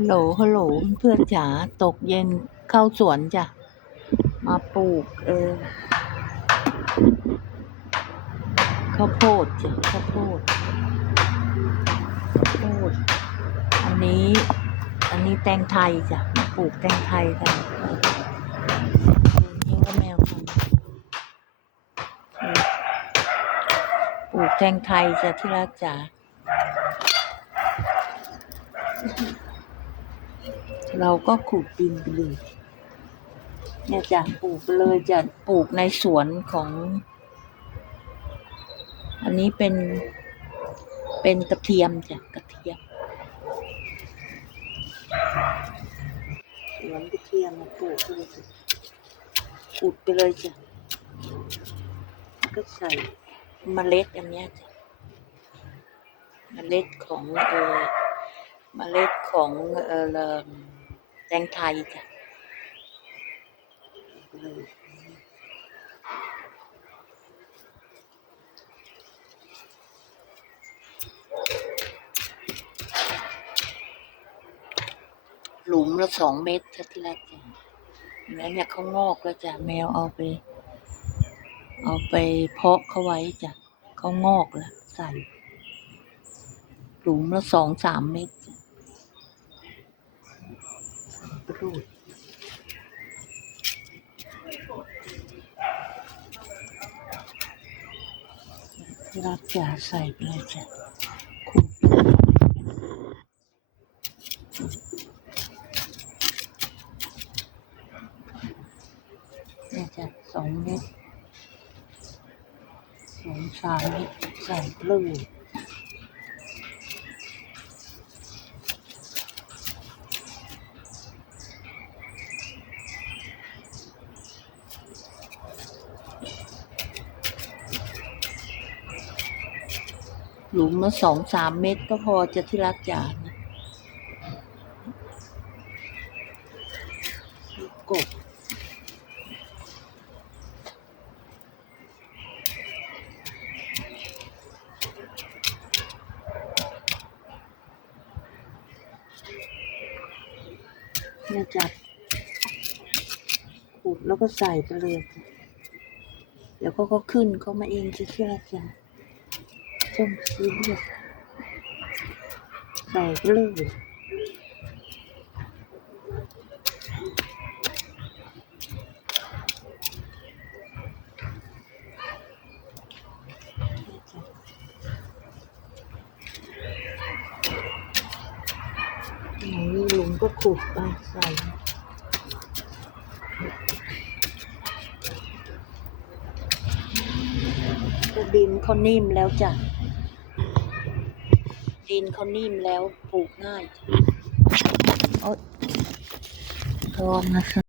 ฮัลโหล ฮัลโหล เพื่อนจ๋า ตกเย็นเข้าสวนจ้ะ มาปลูก เออ ข้าวโพดจ้ะ ข้าวโพด ข้าวโพด อันนี้ อันนี้แตงไทยจ้ะ มาปลูกแตงไทยกันนี่ก็แมวทำปลูกแตงไทยจ้ะที่รักจ๋า เราก็ขุดดินไปเลยเนี่ยจะปลูกไปเลยจะปลูกในสวนของ อันนี้เป็นเป็นกระเทียมจ้ะกระเทียมสวนกระเทียมมาปลูกไปเลยจ้ะขุดไปเลยจ้ะก็ใส่เมล็ดอันเนี้ยจ้ะเมล็ดของเออ เมล็ดของเออเอิ่มแตงไทยจ้ะหลุมละสองเมตรค่ะที่แรกจ้ะแล้วเนี่ยเขางอกแล้วจ้ะแมวเอาไป เอาไปเพาะเขาไว้จ้ะเขางอกแล้วใส่ หลุมละสองสามเมตรจ้ะ ป รูดรับจ่าใส่ไปเลยจ้ะขุดเนี่ยจ้ะสองเม็ดสองสามเม็ดใส่ปลูด หลุมละสองสามเม็ดก็พอจะที่รักจานนะกบเนี่ยจับขุดแล้วก็ใส่ไปเลย เดี๋ยวเขาก็ขึ้นเขามาเองจะที่รักจาน ส้มซีเรียสใส่ไปเลยไหนลุงก็ขุดไปใส่ก็ดินเขานิ่มแล้วจ้ะ ดินเขานิ่มแล้วปลูกง่ายโอ๊ยร้อนนะคะ